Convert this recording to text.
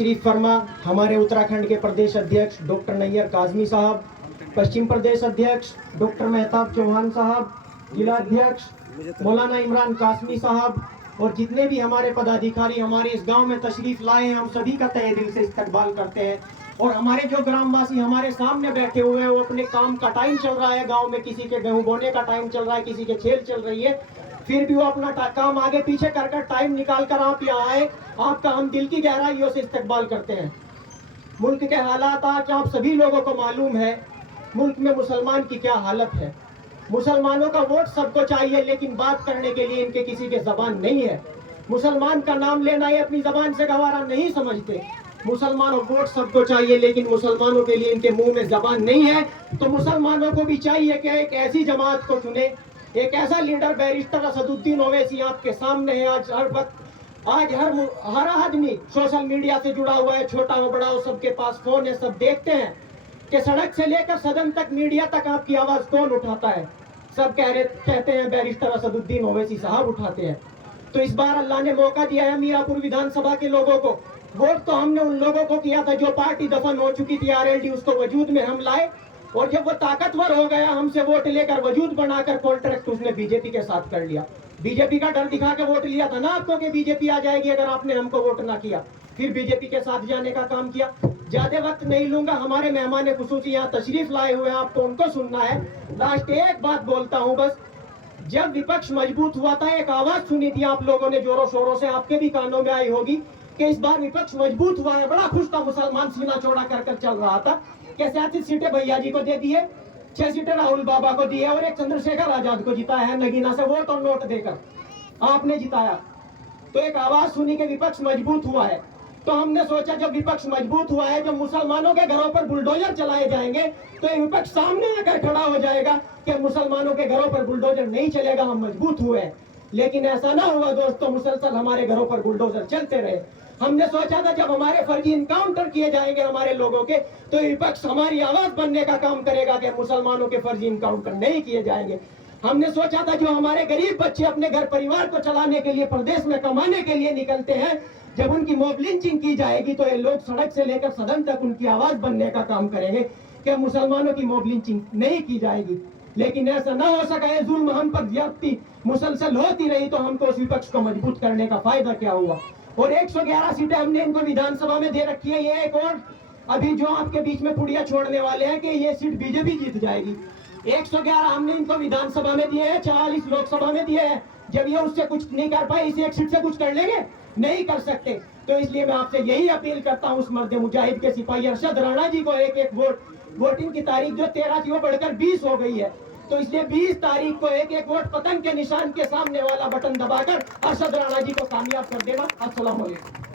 शरीफ वर्मा, हमारे उत्तराखंड के प्रदेश अध्यक्ष डॉक्टर नैयर काजमी साहब, पश्चिम प्रदेश अध्यक्ष डॉक्टर मेहताब चौहान साहब, जिला अध्यक्ष मौलाना इमरान कासमी साहब और जितने भी हमारे पदाधिकारी हमारे इस गांव में तशरीफ लाए हैं, हम सभी का तहे दिल से इस्तकबाल करते हैं। और हमारे जो ग्रामवासी हमारे सामने बैठे हुए हैं, वो अपने काम का टाइम चल रहा है, गांव में किसी के गेहूं बोने का टाइम चल रहा है, किसी के खेल चल रही है, फिर भी वो अपना काम आगे पीछे कर टाइम निकाल कर आप यहाँ आए। आपका हम दिल की गहराइयों से इस्तकबाल करते हैं। मुल्क के हालात आज आप सभी लोगों को मालूम है, मुल्क में मुसलमान की क्या हालत है। मुसलमानों का वोट सबको चाहिए, लेकिन बात करने के लिए इनके किसी के जबान नहीं है। मुसलमान का नाम लेना ये अपनी जबान से गवारा नहीं समझते। मुसलमानों वोट सबको चाहिए, लेकिन मुसलमानों के लिए इनके मुंह में जबान नहीं है। तो मुसलमानों को भी चाहिए कि एक ऐसी जमात को चुने, एक ऐसा लीडर। बैरिस्टर असदुद्दीन ओवैसी आपके सामने है। आज हर वक्त हर आदमी सोशल मीडिया से जुड़ा हुआ है, छोटा हो बड़ा हो, सबके पास फोन है, सब देखते हैं कि सड़क से लेकर सदन तक, मीडिया तक आपकी आवाज कौन उठाता है। सब कहते हैं बैरिस्टर असदुद्दीन ओवैसी साहब उठाते हैं। तो इस बार अल्लाह ने मौका दिया है मीरापुर विधानसभा के लोगों को। वोट तो हमने उन लोगों को किया था जो पार्टी दफन हो चुकी थी, आरएलडी, उसको वजूद में हम लाए। और जब वो ताकतवर हो गया, हमसे वोट लेकर वजूद बनाकर कॉन्ट्रैक्ट उसने बीजेपी के साथ कर लिया। बीजेपी का डर दिखा के वोट लिया था ना आपको कि बीजेपी आ जाएगी अगर आपने हमको वोट ना किया। फिर बीजेपी के साथ जाने का काम किया। ज्यादा वक्त नहीं लूंगा, हमारे मेहमान खुसूसी यहाँ तशरीफ लाए हुए हैं, आपको उनको सुनना है। लास्ट एक बात बोलता हूँ बस। जब विपक्ष मजबूत हुआ था, एक आवाज सुनी थी आप लोगों ने जोरों शोरों से, आपके भी कानों में आई होगी कि इस बार विपक्ष मजबूत हुआ है। बड़ा खुश था मुसलमान, सीना चौड़ा कर चल रहा था। कैसे 37 सीटें भैया जी को दे दिए, 6 सीटें राहुल बाबा को दी है और एक चंद्रशेखर आजाद को जिताया है नगीना से वोट और नोट देकर आपने जिताया। तो एक आवाज सुनी कि विपक्ष मजबूत हुआ है। तो हमने सोचा जब विपक्ष मजबूत हुआ है, जब मुसलमानों के घरों पर बुलडोजर चलाए जाएंगे, तो ये विपक्ष सामने आकर खड़ा हो जाएगा कि मुसलमानों के घरों पर बुलडोजर नहीं चलेगा, हम मजबूत हुए हैं। लेकिन ऐसा ना हुआ दोस्तों, मुसलसल हमारे घरों पर बुलडोजर चलते रहे। हमने सोचा था जब हमारे फर्जी इनकाउंटर किए जाएंगे हमारे लोगों के, तो विपक्ष हमारी आवाज बनने का काम करेगा कि मुसलमानों के फर्जी इनकाउंटर नहीं किए जाएंगे। हमने सोचा था जो हमारे गरीब बच्चे अपने घर परिवार को चलाने के लिए प्रदेश में कमाने के लिए निकलते हैं, जब उनकी मॉब लिंचिंग की जाएगी तो ये लोग सड़क से लेकर सदन तक उनकी आवाज बनने का काम करेंगे कि मुसलमानों की मॉब लिंचिंग नहीं की जाएगी। लेकिन ऐसा ना हो सका है, जुल्म हम पर ज्यादती मुसलसल होती रही, तो हमको उस विपक्ष को मजबूत करने का फायदा क्या हुआ। और 111 सीटें हमने इनको विधानसभा में दे रखी है। ये एक और अभी जो आपके बीच में पुड़िया छोड़ने वाले हैं कि ये सीट बीजेपी जीत जाएगी। 111 हमने इनको विधानसभा में दिए हैं, 44 लोकसभा में दिए हैं। जब ये उससे कुछ नहीं कर पाए, इसी एक सीट से कुछ कर लेंगे, नहीं कर सकते। तो इसलिए मैं आपसे यही अपील करता हूं, उस मर्द मुजाहिद के सिपाही अरशद राणा जी को एक एक वोट, वोटिंग की तारीख जो 13 थी वो बढ़कर 20 हो गई है। तो इसलिए 20 तारीख को एक एक वोट पतंग के निशान के सामने वाला बटन दबाकर अरशद राणा जी को कामयाब कर देना। अस्सलाम वालेकुम।